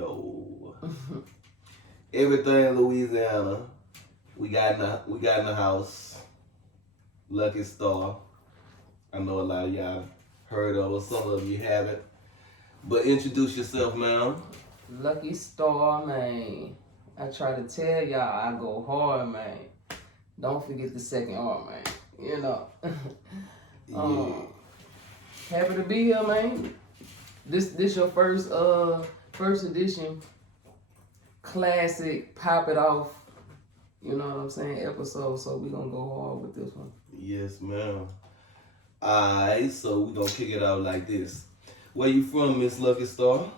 Yo. Everything Louisiana. We got in the house. Lucky Starr. I know a lot of y'all heard of her, some of you haven't. But introduce yourself, ma'am. Lucky Starr, man. I try to tell y'all I go hard, man. Don't forget the second R, man. You know. Yeah. Happy to be here, man. This your first edition classic pop it off, you know what I'm saying, episode, so we gonna go hard with this one. Yes, ma'am. Alright, so we gonna kick it out like this. Where you from, Miss Lucky Starr?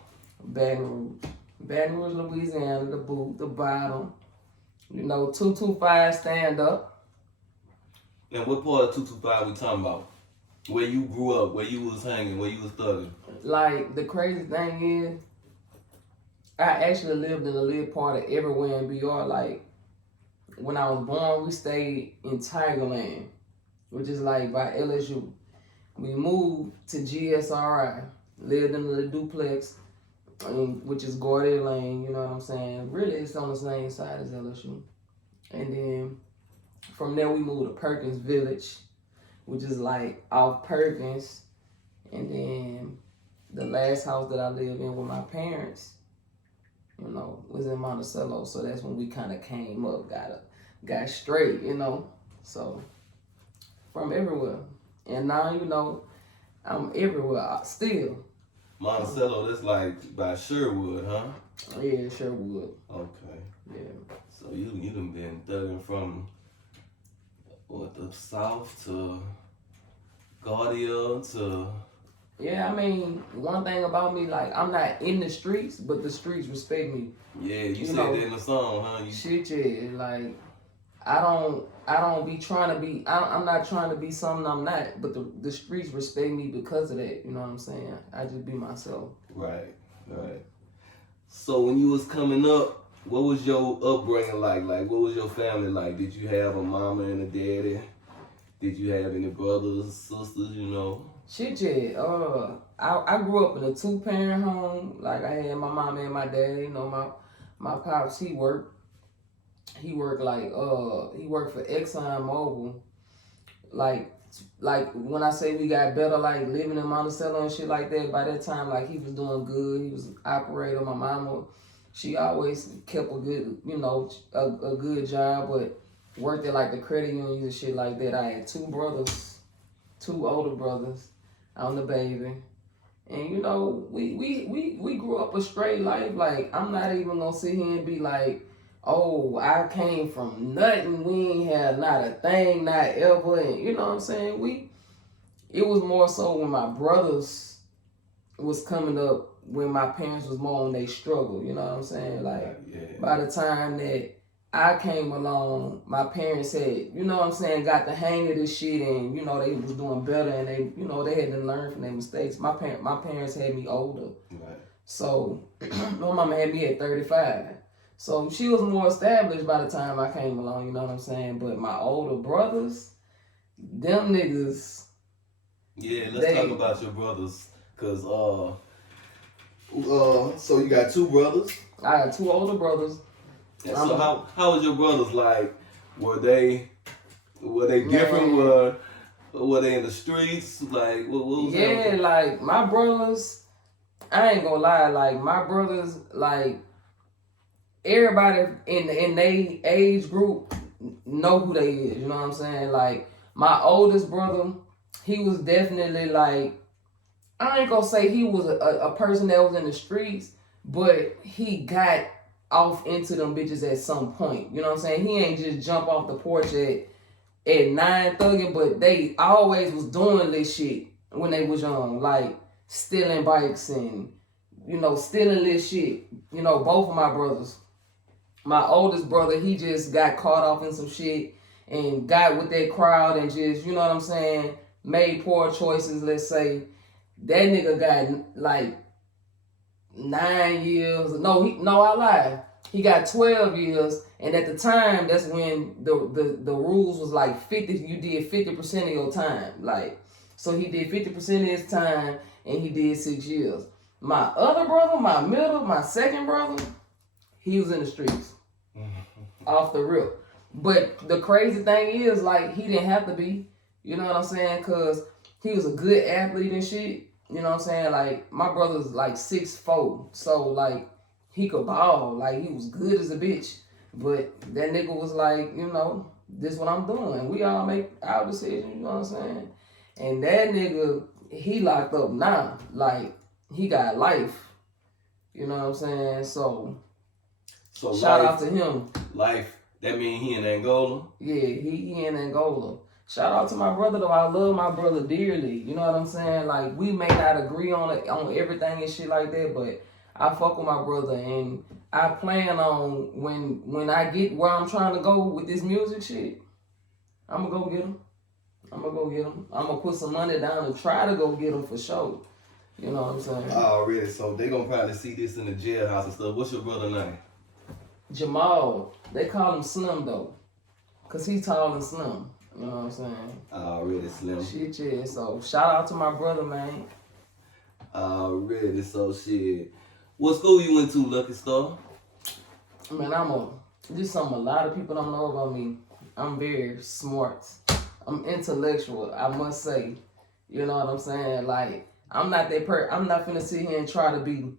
Baton Rouge, Louisiana, the boot, the bottom. You know, 225 stand up. And what part of 225 we talking about? Where you grew up, where you was hanging, where you was thugging? Like, the crazy thing is, I actually lived in a little part of everywhere in BR. Like, when I was born, we stayed in Tigerland, which is like by LSU. We moved to GSRI, lived in the duplex, which is Gordy Lane, you know what I'm saying? Really, it's on the same side as LSU. And then from there, we moved to Perkins Village, which is like off Perkins. And then the last house that I lived in with my parents, you know, was in Monticello. So that's when we kind of came up, got straight, you know. So from everywhere. And now, you know, I'm everywhere still. Monticello, that's like by Sherwood, huh? Yeah, Sherwood. Okay. Yeah. So you done been thugging from what, the south to Guardia to... Yeah, I mean, one thing about me, like, I'm not in the streets, but the streets respect me. Yeah, you said know, that in the song, huh? Shit, yeah. Like, I don't be trying to be, I'm not trying to be something I'm not, but the streets respect me because of that, you know what I'm saying? I just be myself. Right. So when you was coming up, what was your upbringing like? Like, what was your family like? Did you have a mama and a daddy? Did you have any brothers, sisters, you know? Shit, yeah. I grew up in a 2-parent home. Like, I had my mama and my daddy. You know, my pops, he worked for Exxon Mobil. Like when I say we got better, like living in Monticello and shit like that, by that time, like, he was doing good. He was an operator. My mama, she always kept a good, you know, a good job, but worked at like the credit unions and shit like that. I had 2 brothers, 2 older brothers. I'm the baby. And you know, we grew up a straight life. Like, I'm not even gonna sit here and be like, oh, I came from nothing. We ain't had not a thing, not ever. And you know what I'm saying? It was more so when my brothers was coming up, when my parents was more on their struggle. You know what I'm saying? Like, by the time that I came along, my parents had, you know what I'm saying, got the hang of this shit, and you know, they was doing better, and they, you know, they had to learn from their mistakes. My parents had me older. Right. So my mama had me at 35. So she was more established by the time I came along, you know what I'm saying? But my older brothers, them niggas. Yeah, let's talk about your brothers. Cause so you got 2 brothers? I got 2 older brothers. And so how was your brothers like? Were they different? Were they in the streets? Like what was that? Like my brothers, I ain't gonna lie, like my brothers, like everybody in they age group know who they is, you know what I'm saying? Like my oldest brother, he was definitely like, I ain't gonna say he was a person that was in the streets, but he got off into them bitches at some point. You know what I'm saying? He ain't just jump off the porch at 9 thugging, but they always was doing this shit when they was young. Like stealing bikes and, you know, stealing this shit. You know, both of my brothers. My oldest brother, he just got caught off in some shit and got with that crowd and just, you know what I'm saying, made poor choices, let's say. That nigga got like 9 years. No, I lied. He got 12 years, and at the time, that's when the rules was like 50. You did 50% of your time, like, so he did 50% of his time, and he did 6 years. My other brother, my second brother, he was in the streets. Off the rip. But the crazy thing is, like, he didn't have to be. You know what I'm saying? Because he was a good athlete and shit. You know what I'm saying? Like, my brother's like 6'4". So, like, he could ball. Like, he was good as a bitch. But that nigga was like, you know, this what I'm doing. We all make our decisions, you know what I'm saying? And that nigga, he locked up now. Like, he got life. You know what I'm saying? So shout out to him. Life, that mean he in Angola? Yeah, he in Angola. Shout out to my brother though. I love my brother dearly. You know what I'm saying? Like, we may not agree on it, on everything and shit like that, but I fuck with my brother, and I plan on when I get where I'm trying to go with this music shit, I'ma go get him. I'm gonna put some money down and try to go get him for sure. You know what I'm saying? Already, so they gonna probably see this in the jailhouse and stuff. What's your brother name? Jamal. They call him Slim though, cause he's tall and slim. You know what I'm saying? Already, Slim. Shit, yeah. So shout out to my brother, man. Already, so shit. What school you went to, Lucky Starr? Man, this is something a lot of people don't know about me. I'm very smart. I'm intellectual, I must say. You know what I'm saying? Like, I'm not finna sit here and try to be,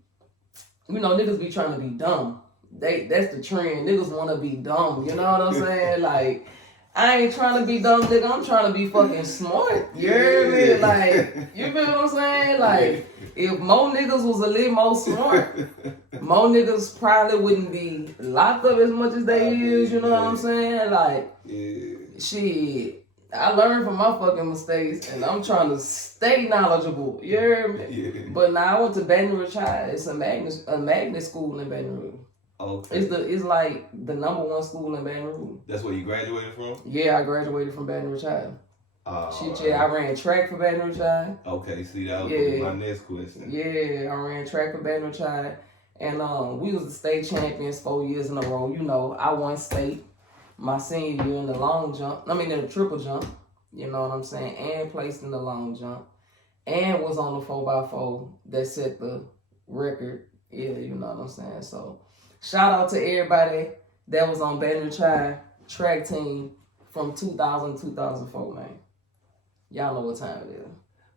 you know, niggas be trying to be dumb. That's the trend. Niggas wanna be dumb. You know what I'm saying? Like, I ain't trying to be dumb, nigga. I'm trying to be fucking smart. You hear me? Like, you feel what I'm saying? Like, if more niggas was a little more smart, more niggas probably wouldn't be locked up as much as they is. You know what I'm saying? Like, shit. I learned from my fucking mistakes, and I'm trying to stay knowledgeable. You hear me? Yeah. But now I went to Baton Rouge High. It's a magnet school in Baton Rouge. Okay. It's like the #1 school in Baton Rouge. That's where you graduated from? Yeah, I graduated from Baton Rouge High. Shit, yeah, I ran track for Baton Rouge High. Okay, see, that was my next question. Yeah, I ran track for Baton Rouge High. And we was the state champions 4 years in a row. You know, I won state my senior year in the long jump. I mean, in the triple jump. You know what I'm saying? And placed in the long jump. And was on the 4x4 that set the record. Yeah, you know what I'm saying? So, shout out to everybody that was on Baton Rouge High track team from 2000 to 2004, man. Y'all know what time it is.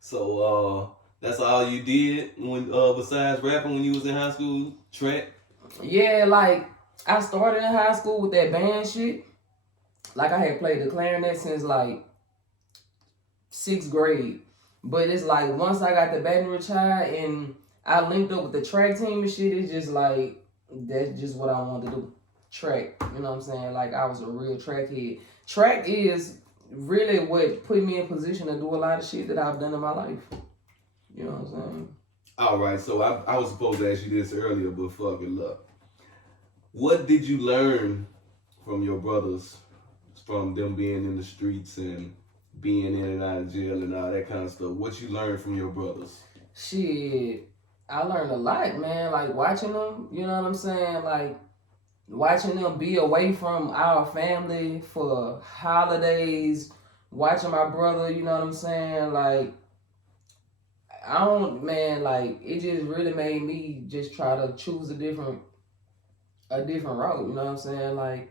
So, that's all you did when besides rapping when you was in high school? Track? Yeah, like, I started in high school with that band shit. Like, I had played the clarinet since, like, 6th grade. But it's like, once I got to Baton Rouge High and I linked up with the track team and shit, it's just like, that's just what I wanted to do. Track. You know what I'm saying? Like, I was a real track head. Track is really what put me in position to do a lot of shit that I've done in my life. You know what I'm saying? All right, so I was supposed to ask you this earlier, but fuck it, look. What did you learn from your brothers, from them being in the streets and being in and out of jail and all that kind of stuff? What you learned from your brothers? Shit, I learned a lot, man. Like, watching them, you know what I'm saying? Like, watching them be away from our family for holidays, watching my brother, you know what I'm saying? Like, it just really made me just try to choose a different route, you know what I'm saying? Like,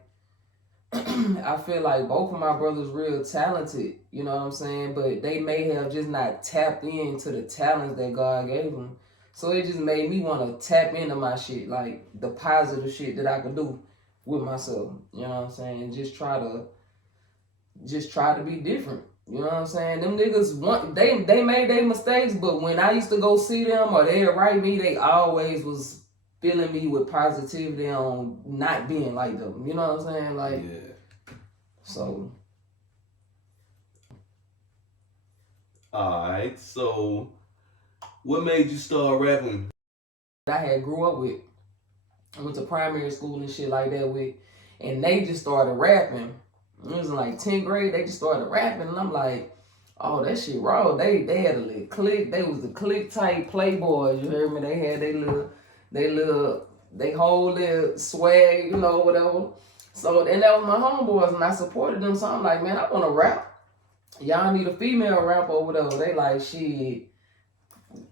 I feel like both of my brothers real talented, you know what I'm saying? But they may have just not tapped into the talents that God gave them. So it just made me want to tap into my shit, like the positive shit that I could do with myself, you know what I'm saying? Just try to be different. You know what I'm saying? Them niggas they made their mistakes, but when I used to go see them or they'd write me, they always was filling me with positivity on not being like them. You know what I'm saying? Like, yeah. So. Alright, so what made you start rapping? I had grew up with. I went to primary school and shit like that with, and they just started rapping. It was in like 10th grade, they just started rapping, and I'm like, oh, that shit raw. They had a little clique. They was the clique type playboys, you heard me? They had they whole little swag, you know, whatever. So, and that was my homeboys, and I supported them, so I'm like, man, I want to rap. Y'all need a female rapper or whatever. They like, shit,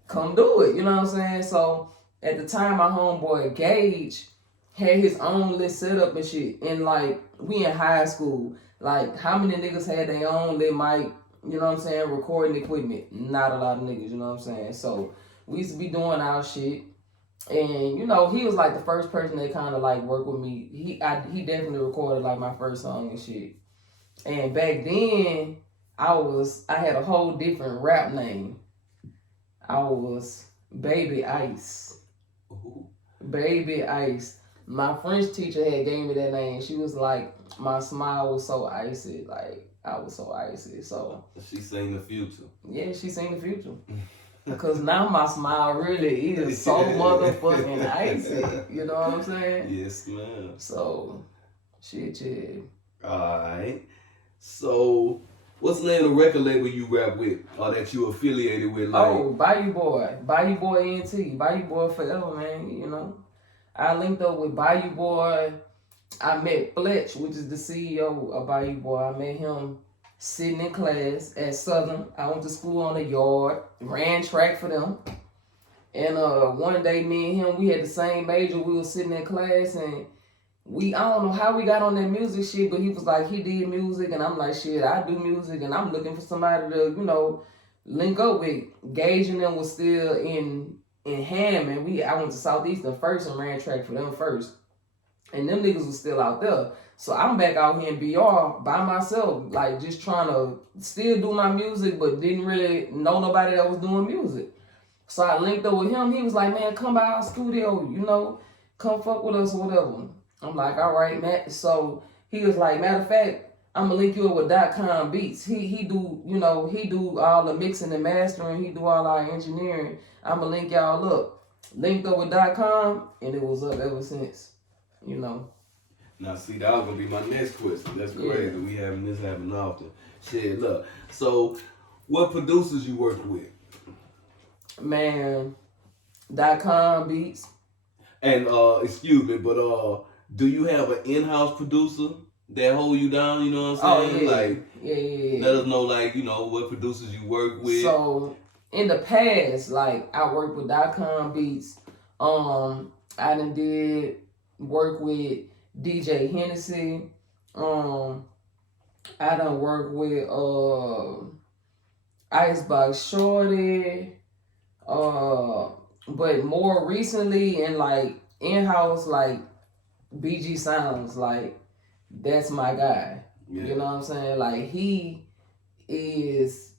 come do it. You know what I'm saying? So at the time, my homeboy Gage had his own little setup and shit. And like, we in high school. Like, how many niggas had their own little mic, you know what I'm saying, recording equipment? Not a lot of niggas, you know what I'm saying? So we used to be doing our shit. And, you know, he was like the first person that kind of like worked with me. He definitely recorded like my first song and shit. And back then, I had a whole different rap name. I was Baby Ice. Ooh. Baby Ice. My French teacher had gave me that name. She was like, my smile was so icy. Like, I was so icy. So She seen the future. yeah, she seen the future. Because now my smile really is so motherfucking icy. You know what I'm saying? Yes, ma'am. So, shit, yeah. Alright. So, what's the name of the record label you rap with or that you affiliated with? Like, Oh, Bayou Boi. Bayou Boi Ent. Bayou Boi forever, man. You know. I linked up with Bayou Boi. I met Fletch, which is the CEO of Bayou Boi. I met him sitting in class at Southern. I went to school on the yard, ran track for them. And one day, me and him, we had the same major. We were sitting in class, and I don't know how we got on that music shit, but he was like, he did music, and I'm like, shit, I do music, and I'm looking for somebody to, you know, link up with. Gage and them was still in Hammond. I went to Southeastern first and ran track for them first. And them niggas was still out there. So I'm back out here in BR by myself, like just trying to still do my music, but didn't really know nobody that was doing music. So I linked up with him. He was like, man, come by our studio, you know, come fuck with us or whatever. I'm like, all right, Matt. So he was like, matter of fact, I'm gonna link you up with .com Beats. He do, you know, he do all the mixing and mastering. He do all our engineering. I'm gonna link y'all up. Linked up with .com, and it was up ever since. You know. Now, see, that was gonna be my next question. That's crazy. Yeah. We having this happen often. Shit, look. So, what producers you work with? Man, .com Beats. And excuse me, but do you have an in-house producer that hold you down? You know what I'm saying? Oh yeah. Like, yeah. let us know, like, you know, what producers you work with. So in the past, like I worked with .com Beats. I done did work with DJ Hennessy. I done work with Icebox Shorty. But more recently and like in-house, like BG Sounds, like that's my guy. Yeah. You know what I'm saying? Like he is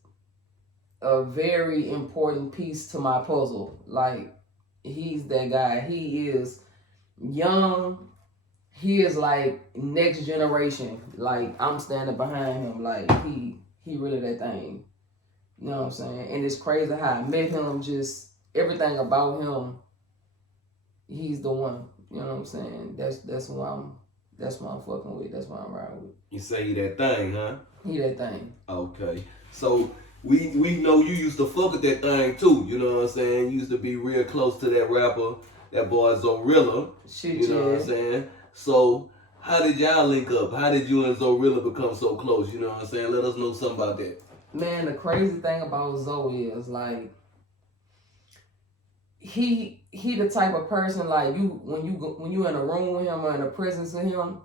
a very important piece to my puzzle. Like he's that guy. He is young. He is like next generation. Like I'm standing behind him. Like he really that thing. You know what I'm saying? And it's crazy how I met him. Just everything about him. He's the one. You know what I'm saying? That's who I'm fucking with. That's why I'm riding with. You say he that thing, huh? He that thing. Okay. So we know you used to fuck with that thing too. You know what I'm saying? You used to be real close to that rapper, that boy Zorilla. Shit, you know what I'm saying? So how did y'all link up? How did you and Zorilla become so close? You know what I'm saying? Let us know something about that. Man, the crazy thing about Zoe is like he the type of person like you when you in a room with him or in the presence of him,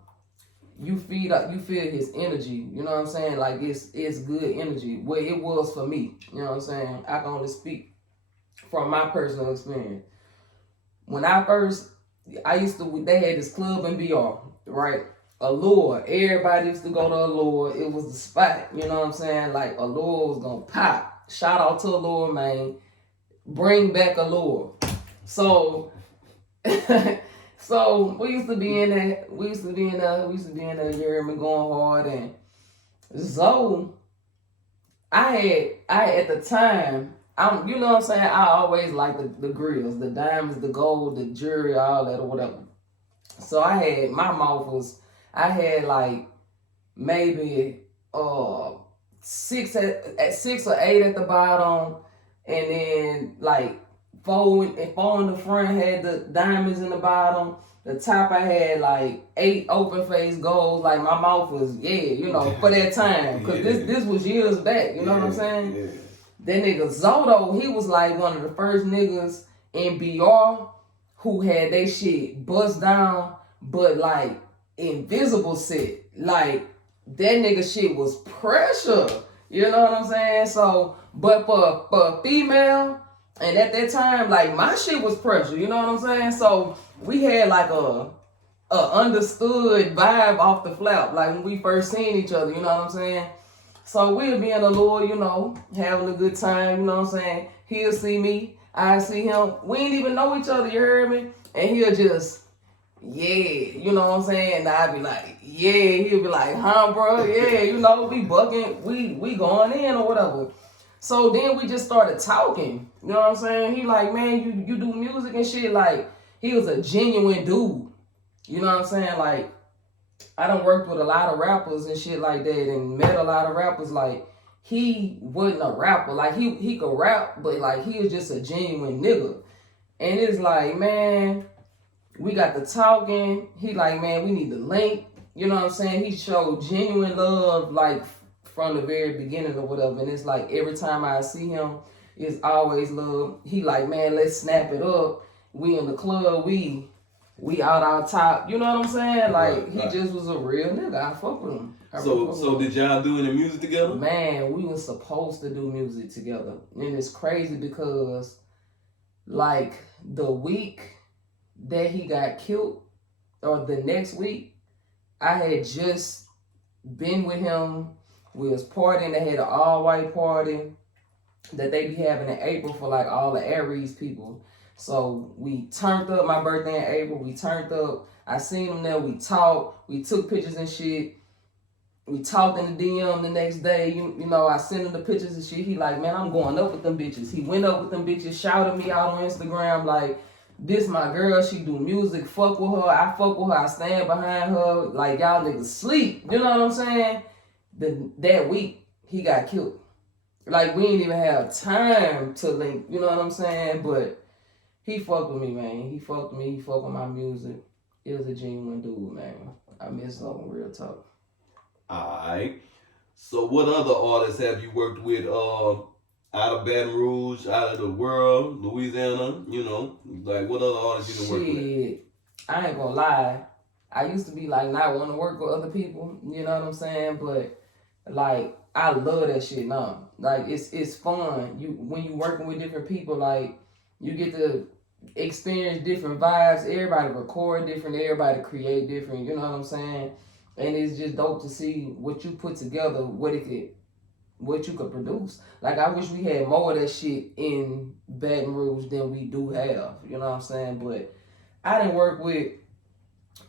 you feel his energy. You know what I'm saying? Like it's good energy. Well, it was for me. You know what I'm saying? I can only speak from my personal experience. When I they had this club in BR, right? Allure. Everybody used to go to Allure. It was the spot. You know what I'm saying? Like Allure was gonna pop. Shout out to Allure, man. Bring back Allure. So so we used to be in there. We used to be in there. You hear me going hard. And Zoe, I at the time, you know what I'm saying? I always liked the grills, the diamonds, the gold, the jewelry, all that or whatever. So I had like maybe 6 or 8 at the bottom, and then like 4 in the front had the diamonds in the bottom. The top I had like 8 open face golds. Like my mouth was for that time, cause this was years back. You know what I'm saying? Yeah. That nigga Zotto, he was like one of the first niggas in BR who had they shit bust down, but like invisible set. Like that nigga shit was pressure. You know what I'm saying? So, but for a female, and at that time, like my shit was pressure. You know what I'm saying? So we had like a understood vibe off the flap, like when we first seen each other. You know what I'm saying? So we'll be in the Lord, you know, having a good time. You know what I'm saying? He'll see me, I see him. We ain't even know each other. You heard me? And he'll just, yeah, you know what I'm saying? And I'll be like, yeah. He'll be like, huh, bro? Yeah, you know, we bucking, we going in or whatever. So then we just started talking. You know what I'm saying? He like, man, you do music and shit. Like, he was a genuine dude. You know what I'm saying? Like, I done worked with a lot of rappers and shit like that and met a lot of rappers. Like, he wasn't a rapper. Like, he could rap, but like, he was just a genuine nigga. And it's like, man, we got to talking. He like, man, we need to link. You know what I'm saying? He showed genuine love, like, from the very beginning or whatever. And it's like, every time I see him, it's always love. He like, man, let's snap it up. We in the club, we out our top. You know what I'm saying? Like, he just was a real nigga. I fuck with him. So did y'all do any music together? Man, we was supposed to do music together. And it's crazy because, like, the week that he got killed, or the next week, I had just been with him. We was partying. They had an all-white party that they be having in April for, like, all the Aries people. So we turned up. My birthday in April. We turned up. I seen him there. We talked. We took pictures and shit. We talked in the DM the next day. You know, I sent him the pictures and shit. He like, man, I'm going up with them bitches. He went up with them bitches, shouted me out on Instagram like, this my girl. She do music. Fuck with her. I fuck with her. I stand behind her. Like, y'all niggas sleep. You know what I'm saying? That week, he got killed. Like, we didn't even have time to link. You know what I'm saying? But he fucked with me, man. He fucked with me. He fucked with my music. He was a genuine dude, man. I miss him, real talk. Alright. So what other artists have you worked with out of Baton Rouge, out of the world, Louisiana, you know? Like, what other artists you done worked with? I ain't gonna lie. I used to be like not want to work with other people, you know what I'm saying? But like, I love that shit now. Like, it's fun. When you working with different people, like, you get to experience different vibes. Everybody record different, everybody create different, you know what I'm saying? And it's just dope to see what you put together, what you could produce. Like, I wish we had more of that shit in Baton Rouge than we do have. You know what I'm saying? But I didn't work with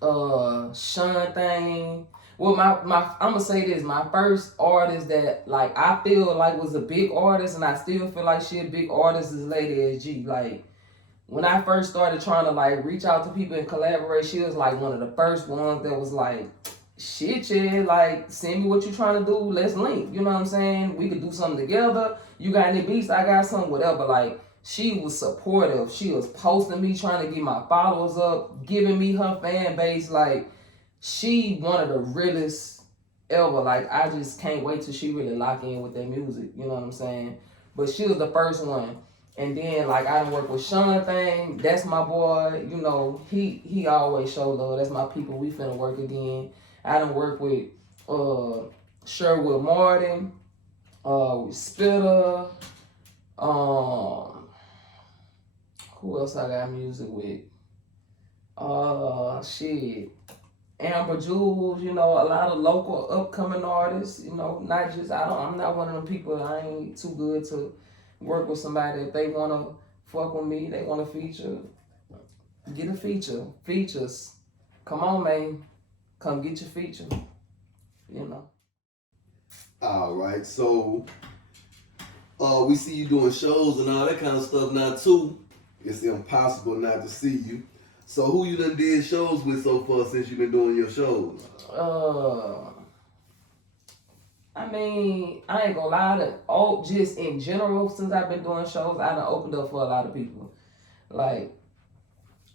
Sean Thing. Well, my I'm gonna say this. My first artist that, like, I feel like was a big artist, and I still feel like she a big artist, is Lady SG. Like, when I first started trying to, like, reach out to people and collaborate, she was like one of the first ones that was like, shit, yeah, like, send me what you trying to do, let's link, you know what I'm saying? We could do something together. You got any beats, I got something, whatever. Like, she was supportive. She was posting me, trying to get my followers up, giving me her fan base. Like, she one of the realest ever. Like, I just can't wait till she really lock in with that music, you know what I'm saying? But she was the first one. And then, like, I done work with Sean Thing. That's my boy. You know, he always show love. That's my people. We finna work again. I done work with Sherwood Martin, Spitter. Who else I got music with? Shit. Amber Jules, you know, a lot of local upcoming artists, you know, not just, I'm not one of them people, I ain't too good to work with somebody. If they want to fuck with me, they want to feature, get a feature. Features. Come on, man. Come get your feature. You know. All right. So, we see you doing shows and all that kind of stuff now, too. It's impossible not to see you. So, who you done did shows with so far since you been doing your shows? I mean, I ain't gonna lie, just in general, since I've been doing shows, I done opened up for a lot of people. Like,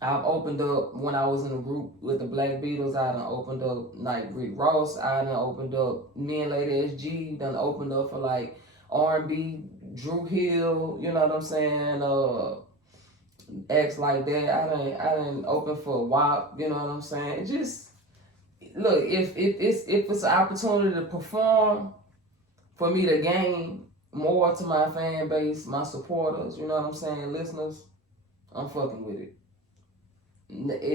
I've opened up when I was in a group with the Black Beatles. I done opened up like Rick Ross. I done opened up, me and Lady SG done opened up for like R&B, Drew Hill, you know what I'm saying? Acts like that. I didn't open for WAP, you know what I'm saying? Just look, if it's an opportunity to perform for me to gain more to my fan base, my supporters, you know what I'm saying, listeners, I'm fucking with it.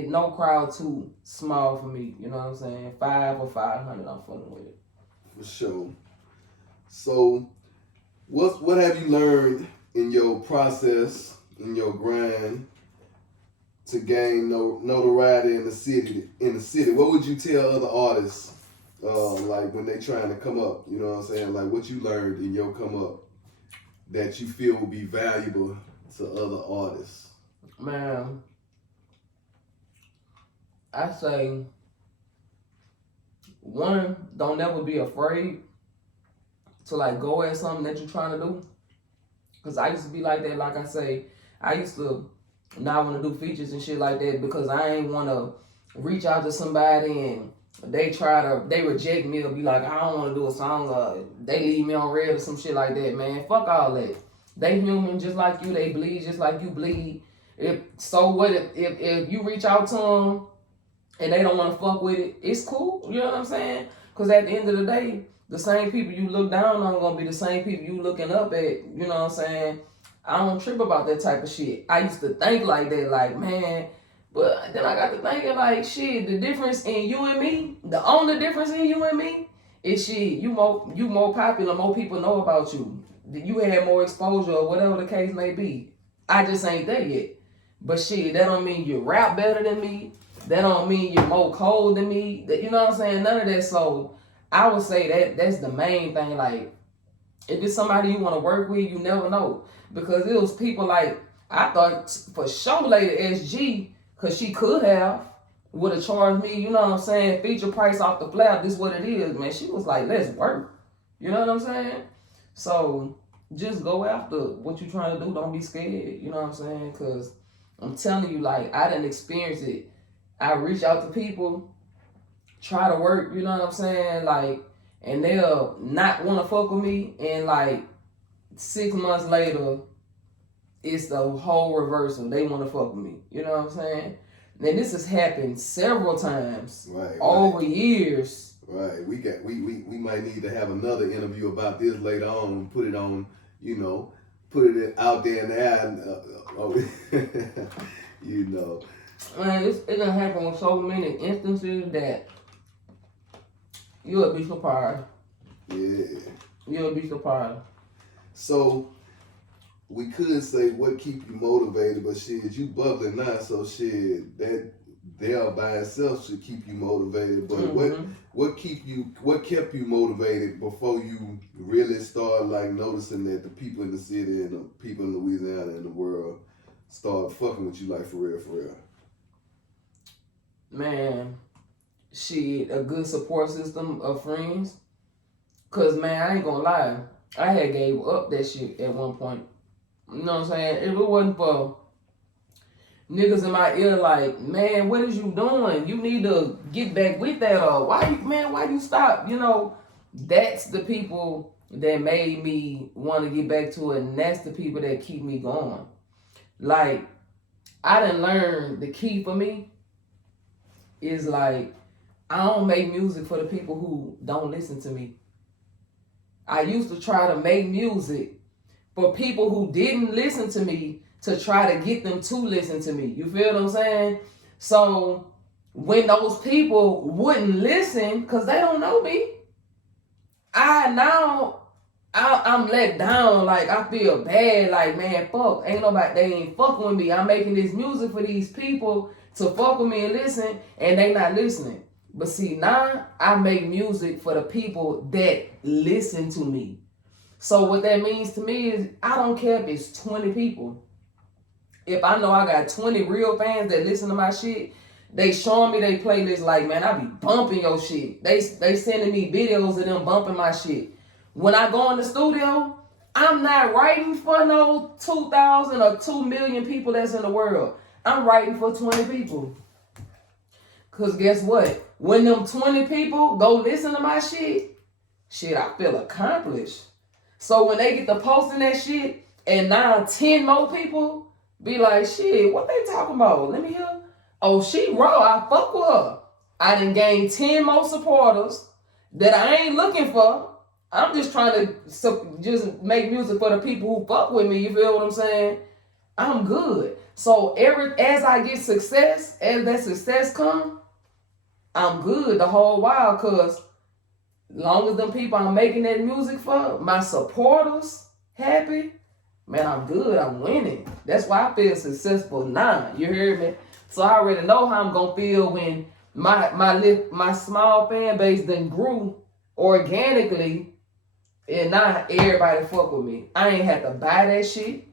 No crowd too small for me, you know what I'm saying? 5 or 500, I'm fucking with it. For sure. So, what have you learned in your process, in your grind, to gain notoriety in the city? What would you tell other artists, like when they trying to come up? You know what I'm saying? Like what you learned in your come up that you feel will be valuable to other artists. Man, I say, one, don't never be afraid to like go at something that you're trying to do. Cause I used to be like that. Like I say, I used to not want to do features and shit like that because I ain't want to reach out to somebody and they reject me or be like, I don't want to do a song or they leave me on red or some shit like that, man. Fuck all that. They human just like you. They bleed just like you bleed. If you reach out to them and they don't want to fuck with it, it's cool. You know what I'm saying? Because at the end of the day, the same people you look down on are going to be the same people you looking up at. You know what I'm saying? I don't trip about that type of shit. I used to think like that, like, man, but then I got to thinking like, shit, the difference in you and me, the only difference in you and me is shit, you more popular, more people know about you. You had more exposure or whatever the case may be. I just ain't there yet. But shit, that don't mean you rap better than me. That don't mean you're more cold than me. You know what I'm saying? None of that. So I would say that's the main thing. Like, if it's somebody you want to work with, you never know. Because it was people like, I thought for sure Lady SG, because she would have charged me, you know what I'm saying, feature price off the flap. This what it is, man. She was like, let's work. You know what I'm saying? So just go after what you're trying to do. Don't be scared. You know what I'm saying? Because I'm telling you, like, I didn't experience it. I reach out to people, try to work, you know what I'm saying? Like, and they'll not want to fuck with me. And like 6 months later, it's the whole reversal. They want to fuck with me. You know what I'm saying? And this has happened several times over years. Right. We might need to have another interview about this later on and put it on, put it out there in the air. You know. Man, it done happened with so many instances that you'll be surprised. Yeah. You'll be surprised. So we could say what keep you motivated, but shit, you bubbling now, so shit, that there by itself should keep you motivated. But what kept you motivated before you really start like noticing that the people in the city and the people in Louisiana and the world start fucking with you like for real, for real? Man, shit, a good support system of friends. Cause man, I ain't gonna lie, I had gave up that shit at one point. You know what I'm saying? If it wasn't for niggas in my ear like, man, what is you doing? You need to get back with that, or why you stop? You know, that's the people that made me want to get back to it, and that's the people that keep me going. Like, I done learned the key for me is like, I don't make music for the people who don't listen to me. I used to try to make music for people who didn't listen to me to try to get them to listen to me. You feel what I'm saying? So when those people wouldn't listen because they don't know me, I'm let down. Like, I feel bad. Like, man, fuck. They ain't fucking with me. I'm making this music for these people to fuck with me and listen, and they not listening. But see, now I make music for the people that listen to me. So what that means to me is I don't care if it's 20 people. If I know I got 20 real fans that listen to my shit, they showing me they playlist like, man, I be bumping your shit. They sending me videos of them bumping my shit. When I go in the studio, I'm not writing for no 2,000 or 2 million people that's in the world. I'm writing for 20 people. Because guess what? When them 20 people go listen to my shit, I feel accomplished. So when they get to posting that shit, and now 10 more people be like, shit, what they talking about? Let me hear. Oh, she raw. I fuck with her. I done gained 10 more supporters that I ain't looking for. I'm just trying to just make music for the people who fuck with me. You feel what I'm saying? I'm good. So as I get success, as that success come, I'm good the whole while. Cause long as them people I'm making that music for, my supporters happy, man, I'm good. I'm winning. That's why I feel successful now. You hear me? So I already know how I'm gonna feel when my small fan base then grew organically, and now everybody fuck with me. I ain't had to buy that shit.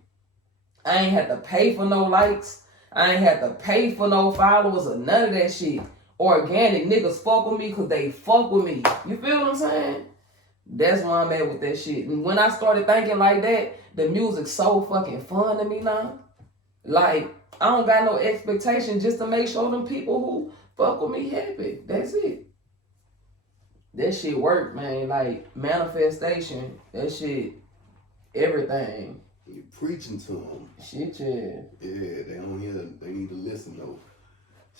I ain't had to pay for no likes. I ain't had to pay for no followers or none of that shit. Organic niggas fuck with me because they fuck with me. You feel what I'm saying? That's where I'm at with that shit. And when I started thinking like that, the music's so fucking fun to me now. Like, I don't got no expectation, just to make sure them people who fuck with me happy. That's it. That shit work, man. Like, manifestation, that shit, everything. You preaching to them. Shit, yeah. Yeah, they don't hear. They need to listen though.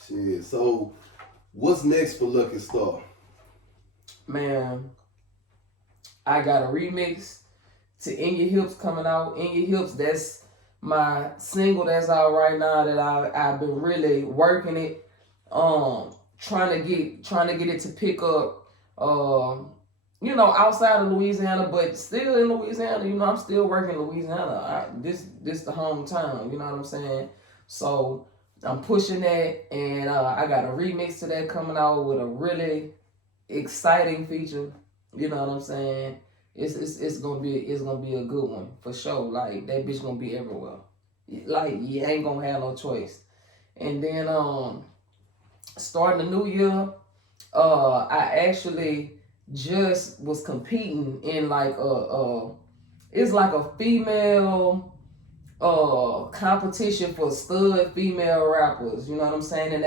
Shit. So, what's next for Lucky Starr? Man, I got a remix to In Your Hips coming out. In Your Hips, that's my single that's out right now that I've been really working it. Trying to get it to pick up. Outside of Louisiana, but still in Louisiana, I'm still working in Louisiana. This the hometown, you know what I'm saying? So I'm pushing that, and I got a remix to that coming out with a really exciting feature. You know what I'm saying? It's gonna be a good one for sure. Like, that bitch gonna be everywhere. Like, you ain't gonna have no choice. And then starting the new year, I actually just was competing in like it's like a female competition for stud female rappers, you know what I'm saying? And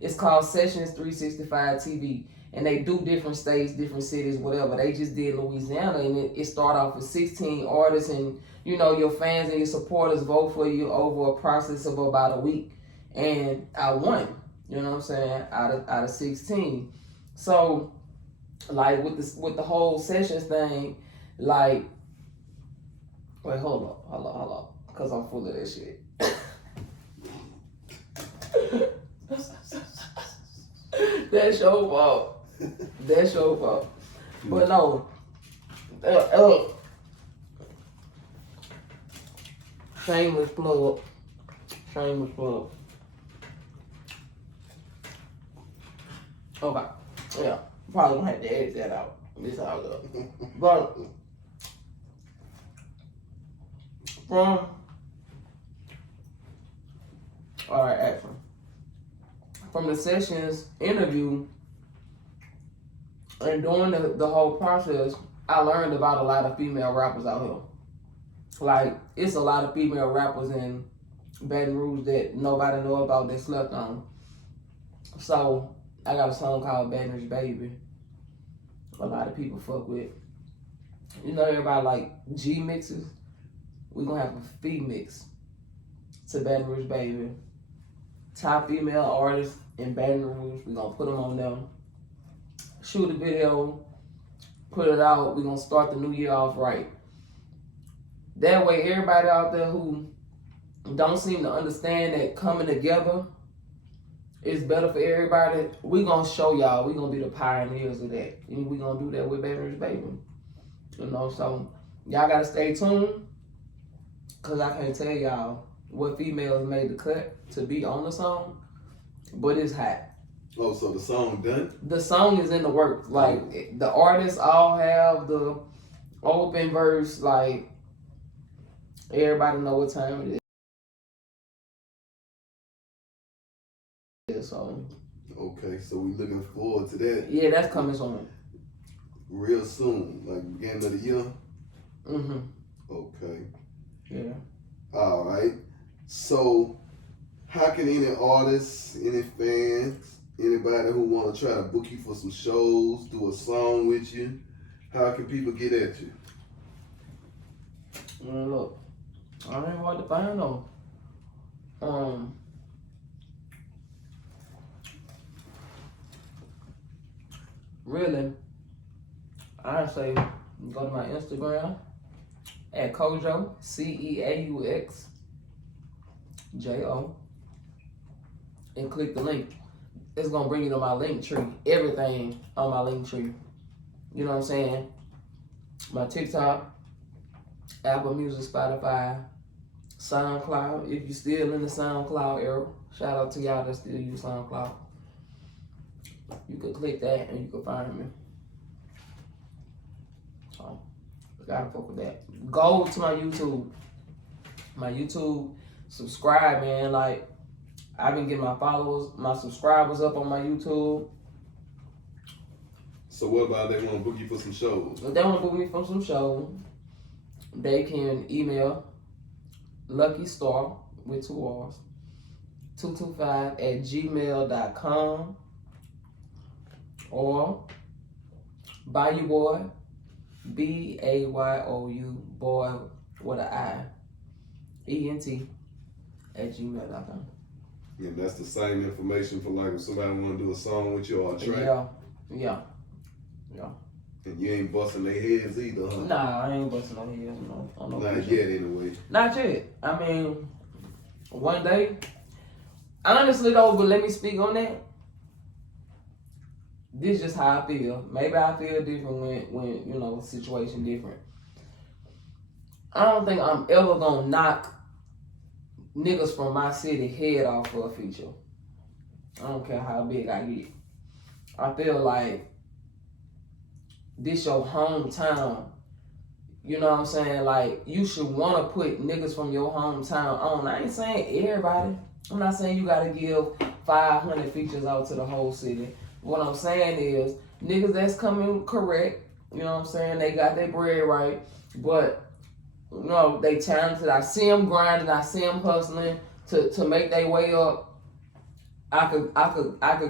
it's called Sessions 365 TV, and they do different states, different cities, whatever. They just did Louisiana, and it started off with 16 artists, and your fans and your supporters vote for you over a process of about a week, and I won, you know what I'm saying, out of 16. So, like, with the whole Sessions thing, like, wait, hold up, because I'm full of that shit. That's your fault. That's your fault. But no, shameless plug. Okay, yeah. Probably gonna have to edit that out. This how it goes. But from the Sessions interview and during the whole process, I learned about a lot of female rappers out here. Like, it's a lot of female rappers in Baton Rouge that nobody know about, that slept on. So I got a song called Baton Rouge Baby. A lot of people fuck with. Everybody like G mixes. We gonna have a fee mix to Baton Rouge Baby. Top female artists in Baton Rouge. We gonna put them on them. Shoot a video. Put it out. We gonna start the new year off right. That way, everybody out there who don't seem to understand that coming together is better for everybody, we gonna show y'all. We gonna be the pioneers of that. And we gonna do that with Baton Rouge Baby. So y'all gotta stay tuned, because I can't tell y'all what females made the cut to be on the song, but it's hot. Oh, so the song done? The song is in the works. Like, the artists all have the open verse. Like, everybody know what time it is. So. Okay, so we looking forward to that. Yeah, that's coming soon. Real soon, like beginning of the year? Mm-hmm. Okay. Yeah. All right. So, how can any artists, any fans, anybody who want to try to book you for some shows, do a song with you, how can people get at you? Look, I ain't hard to find though. Really, I say go to my Instagram at Kojo, CEAUXJO, and click the link. It's gonna bring you to my link tree. Everything on my link tree. You know what I'm saying? My TikTok, Apple Music, Spotify, SoundCloud. If you still in the SoundCloud era, shout out to y'all that still use SoundCloud. You can click that and you can find me. So, gotta fuck with that. Go to my YouTube. My YouTube, subscribe, man. Like, I've been getting my followers, my subscribers up on my YouTube. So what about they want to book you for some shows? If they want to book me for some shows, they can email Lucky Starr with 2 R's 225@gmail.com or Bayou Boi, BAYOU, boy with an I, ENT @gmail.com. And that's the same information for like if somebody want to do a song with you or a track. Yeah. And you ain't busting their heads either, huh? Nah, I ain't busting no heads. No. Not yet, anyway. Not yet. I mean, one day. Honestly, though, but let me speak on that. This is just how I feel. Maybe I feel different when you know, situation different. I don't think I'm ever gonna knock niggas from my city head off for a feature. I don't care how big I get. I feel like this your hometown. You know what I'm saying? Like, you should want to put niggas from your hometown on. I ain't saying everybody. I'm not saying you got to give 500 features out to the whole city. What I'm saying is, niggas that's coming correct, you know what I'm saying? They got their bread right, but, you know, they talented. I see them grinding. I see them hustling to make their way up. I could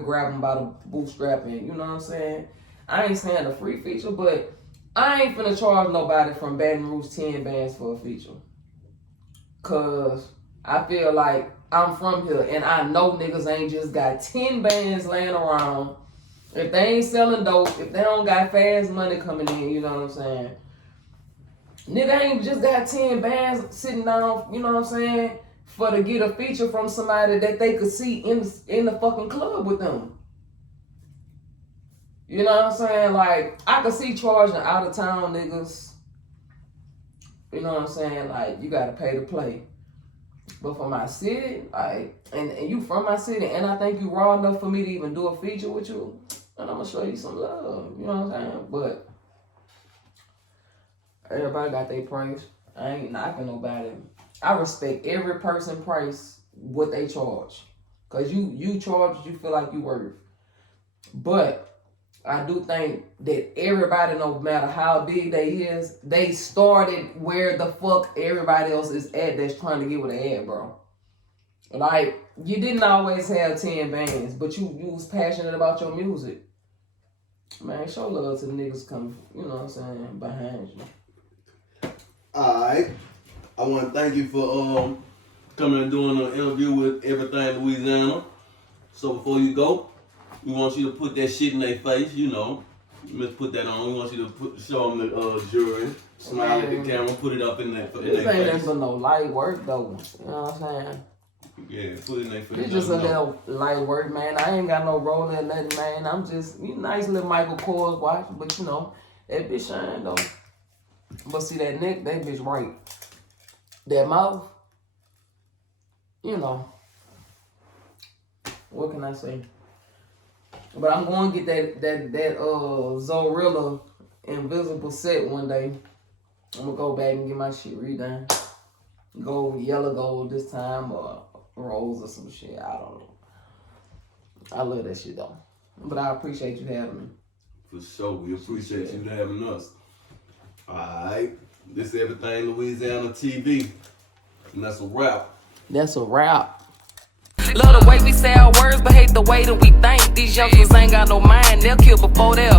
grab them by the bootstrap and, you know what I'm saying? I ain't saying a free feature, but I ain't finna charge nobody from Baton Rouge 10 bands for a feature. Cause I feel like I'm from here and I know niggas ain't just got 10 bands laying around. If they ain't selling dope, if they don't got fast money coming in, you know what I'm saying? Nigga ain't just got 10 bands sitting down, you know what I'm saying? For to get a feature from somebody that they could see in the fucking club with them. You know what I'm saying? Like, I could see charging out of town niggas. You know what I'm saying? Like, you gotta pay to play. But for my city, like, and you from my city, and I think you raw enough for me to even do a feature with you, and I'm gonna show you some love. You know what I'm saying? But everybody got their price. I ain't knocking nobody. I respect every person price what they charge. Cause you charge what you feel like you worth. But I do think that everybody, no matter how big they is, they started where the fuck everybody else is at that's trying to get where they at, bro. Like, you didn't always have 10 bands, but you was passionate about your music. Man, show love to the niggas coming, you know what I'm saying, behind you. Alright. I want to thank you for coming and doing an interview with Everything Louisiana. So before you go, we want you to put that shit in their face, you know. Let's put that on. We want you to show them the jury, smile at the camera, put it up in their face. This ain't nothing but no light work, though. You know what I'm saying? Yeah, put it in their face. It's just a little light work, man. I ain't got no roller or nothing, man. I'm just, nice little Michael Kors watch, but you know, that bitch shine, though. But see that neck, that bitch right. That mouth, you know. What can I say? But I'm going to get that Zorilla invisible set one day. I'm going to go back and get my shit redone. Gold, yellow gold this time, or rose or some shit. I don't know. I love that shit, though. But I appreciate you having me. For sure. We appreciate you having us. Alright. This is Everything Louisiana TV. And that's a wrap. That's a wrap. Love the way we say our words, but hate the way that we think. These youngsters ain't got no mind, they'll kill before they'll